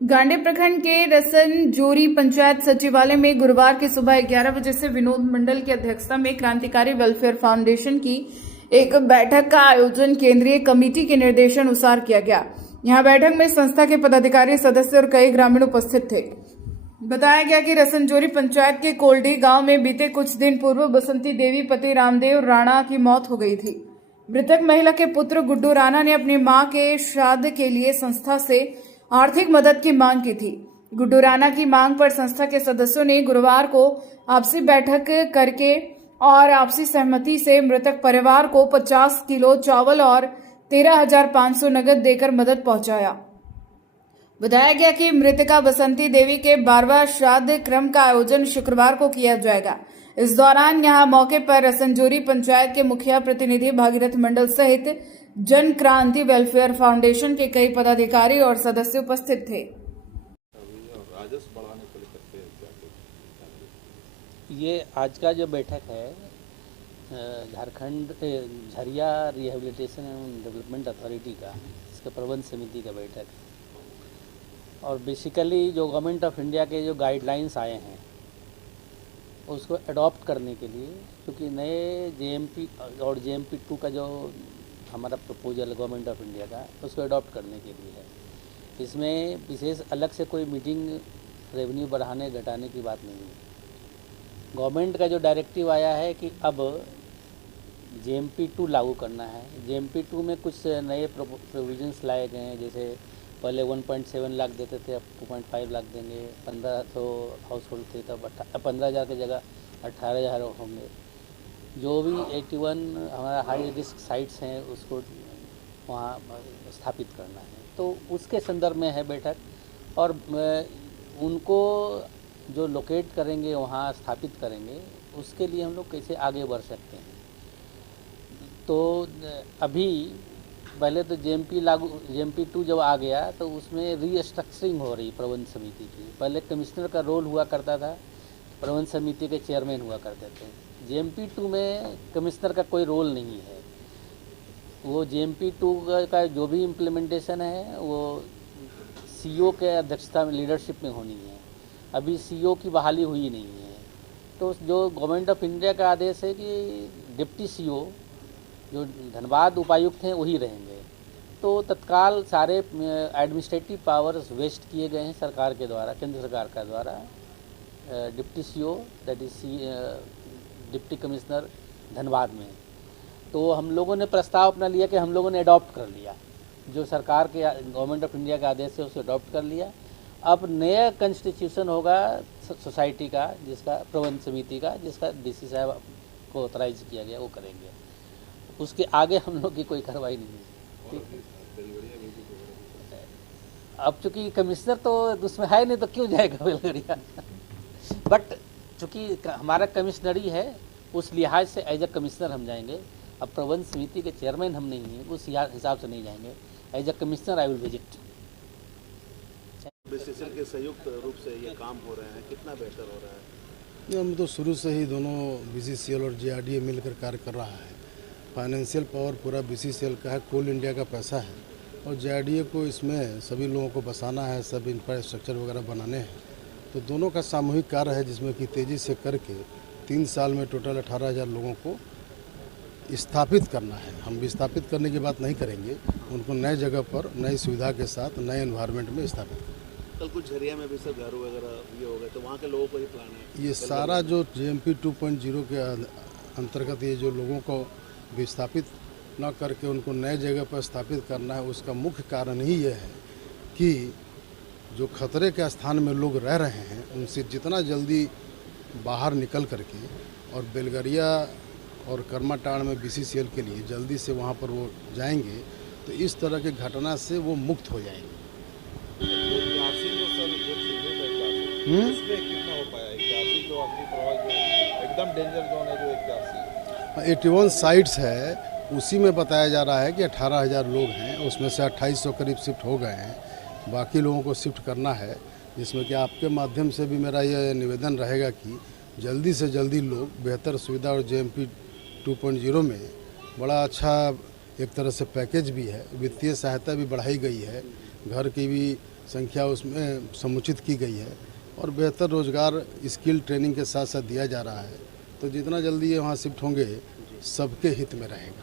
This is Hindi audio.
गांडी प्रखंड के रसनजोरी पंचायत सचिवालय में गुरुवार की सुबह 11 बजे से विनोद मंडल की अध्यक्षता में क्रांतिकारी वेलफेयर फाउंडेशन की एक बैठक का आयोजन केंद्रीय कमेटी के निर्देशानुसार किया गया। यहां बैठक में संस्था के पदाधिकारी, सदस्य और कई ग्रामीण उपस्थित थे। बताया गया कि रसनजोरी पंचायत के कोल्डी गांव में बीते कुछ दिन पूर्व बसंती देवी पति रामदेव राणा की मौत हो गई थी। मृतक महिला के पुत्र गुड्डू राणा ने अपनी मां के श्राद्ध के लिए संस्था से आर्थिक मदद की मांग की थी। गुड्डू राणा की मांग पर संस्था के सदस्यों ने गुरुवार को आपसी बैठक करके और आपसी सहमति से मृतक परिवार को 50 किलो चावल और 13,500 नगद देकर मदद पहुंचाया। बताया गया कि मृतका बसंती देवी के 12वां श्राद्ध क्रम का आयोजन शुक्रवार को किया जाएगा। इस दौरान यहां मौके पर रसनजोरी पंचायत के मुखिया प्रतिनिधि भागीरथ मंडल सहित जन क्रांति वेलफेयर फाउंडेशन के कई पदाधिकारी और सदस्य उपस्थित थे। ये आज का जो बैठक है Jharkhand Jharia rehabilitation and development authority का, इसका प्रबंध समिति का बैठक है। और बेसिकली जो गवर्नमेंट ऑफ इंडिया के जो गाइडलाइंस आए हैं उसको अडॉप्ट करने के लिए, क्योंकि नए जेएमपी और जेएमपी 2 का जो हमारा प्रपोजल गवर्नमेंट ऑफ इंडिया का, उसको अडॉप्ट करने के लिए है। इसमें विशेष अलग से कोई मीटिंग रेवेन्यू बढ़ाने घटाने की बात नहीं है। गवर्नमेंट का जो डायरेक्टिव आया है कि अब जेएमपी 2 लागू करना है। जेएमपी 2 में कुछ नए प्रोविजंस लाए गए हैं, जैसे पहले 1.7 लाख देते थे, अब 2.5 लाख देंगे। 1500 हाउस होल्ड थे, तब 15,000 की जगह 18,000 होंगे। जो भी 81 हमारा हाई रिस्क साइट्स हैं उसको वहाँ स्थापित करना है, तो उसके संदर्भ में है बैठक। और उनको जो लोकेट करेंगे, वहाँ स्थापित करेंगे, उसके लिए हम लोग कैसे आगे बढ़ सकते हैं। तो अभी पहले तो जेएमपी 2 जब आ गया तो उसमें रीस्ट्रक्चरिंग हो रही प्रबंध समिति की। पहले कमिश्नर का रोल हुआ करता था, प्रबंध समिति के चेयरमैन हुआ करते थे। जेएमपी 2 में कमिश्नर का कोई रोल नहीं है। वो जेएमपी 2 का जो भी इम्प्लीमेंटेशन है वो सीईओ के अध्यक्षता में, लीडरशिप में होनी है। अभी सीईओ की बहाली हुई नहीं है। तो जो गवर्नमेंट ऑफ इंडिया का आदेश है कि डिप्टी सीईओ जो धनबाद उपायुक्त हैं वही रहेंगे। तो तत्काल सारे एडमिनिस्ट्रेटिव पावर्स वेस्ट किए गए हैं सरकार के द्वारा, केंद्र सरकार का द्वारा। Deputy CEO that is deputy commissioner Dhanbad में। तो हम लोगों ने प्रस्ताव अपना लिया कि हम लोगों ने अडॉप्ट कर लिया, जो सरकार के गवर्नमेंट ऑफ इंडिया का आदेश है उसे अडॉप्ट कर लिया। अब नया कॉन्स्टिट्यूशन होगा सोसाइटी का, जिसका प्रबंध समिति का, जिसका डीसी साहब को ऑथराइज किया गया, वो करेंगे। उसके आगे हम लोग की कोई कार्रवाई नहीं है। अब चूंकि कमिश्नर तो उसमें है नहीं, तो क्यों जाएगा बेलगड़िया। बट चूंकि हमारा कमिश्नरी है, उस लिहाज से एज ए कमिश्नर हम जाएंगे। अब प्रबंध समिति के चेयरमैन हम नहीं हैं, उस हिसाब से नहीं जाएंगे। As a commissioner I will visit. BCCL के संयुक्त रूप से ये काम हो रहे हैं, कितना बेहतर हो रहा है? हम तो शुरू से ही दोनों बीसीसीएल और जेआरडीए मिलकर कार्य कर रहा है। फाइनेंशियल पावर पूरा बीसीसीएल का है, कोल इंडिया का पैसा है, और जेआरडीए को इसमें सभी लोगों को बसाना है, सब इंफ्रास्ट्रक्चर वगैरह बनाने हैं। तो दोनों का सामूहिक कार्य है, जिसमें कि तेज़ी से करके 3 साल में टोटल 18,000 लोगों को स्थापित करना है। हम विस्थापित करने की बात नहीं करेंगे, उनको नए जगह पर नई सुविधा के साथ नए एनवायरनमेंट में स्थापित करें। कल कुछ झरिया में भी सब घर वगैरह ये हो गए, तो वहाँ के लोगों को ही प्लान है? ये सारा जो जेएमपी 2.0 के अंतर्गत ये जो लोगों को विस्थापित न करके उनको नए जगह पर स्थापित करना है, उसका मुख्य कारण ही ये है कि जो खतरे के स्थान में लोग रह रहे हैं उनसे जितना जल्दी बाहर निकल करके और बेलगरिया और कर्माटांड़ में बीसीसीएल के लिए जल्दी से वहाँ पर वो जाएंगे, तो इस तरह की घटना से वो मुक्त हो जाएंगे। कितना हो पाया? 81 जो अग्नि प्रवाह एकदम डेंजर जोन है, जो 81 81 साइट्स है, उसी में बताया जा रहा है कि 18,000 लोग हैं, उसमें से 2800 करीब शिफ्ट हो गए हैं। बाकी लोगों को शिफ्ट करना है, जिसमें कि आपके माध्यम से भी मेरा यह निवेदन रहेगा कि जल्दी से जल्दी लोग बेहतर सुविधा, और जेएमपी 2.0 में बड़ा अच्छा एक तरह से पैकेज भी है, वित्तीय सहायता भी बढ़ाई गई है, घर की भी संख्या उसमें समुचित की गई है और बेहतर रोजगार स्किल ट्रेनिंग के साथ साथ दिया जा रहा है। तो जितना जल्दी ये वहाँ शिफ्ट होंगे सबके हित में रहेगा।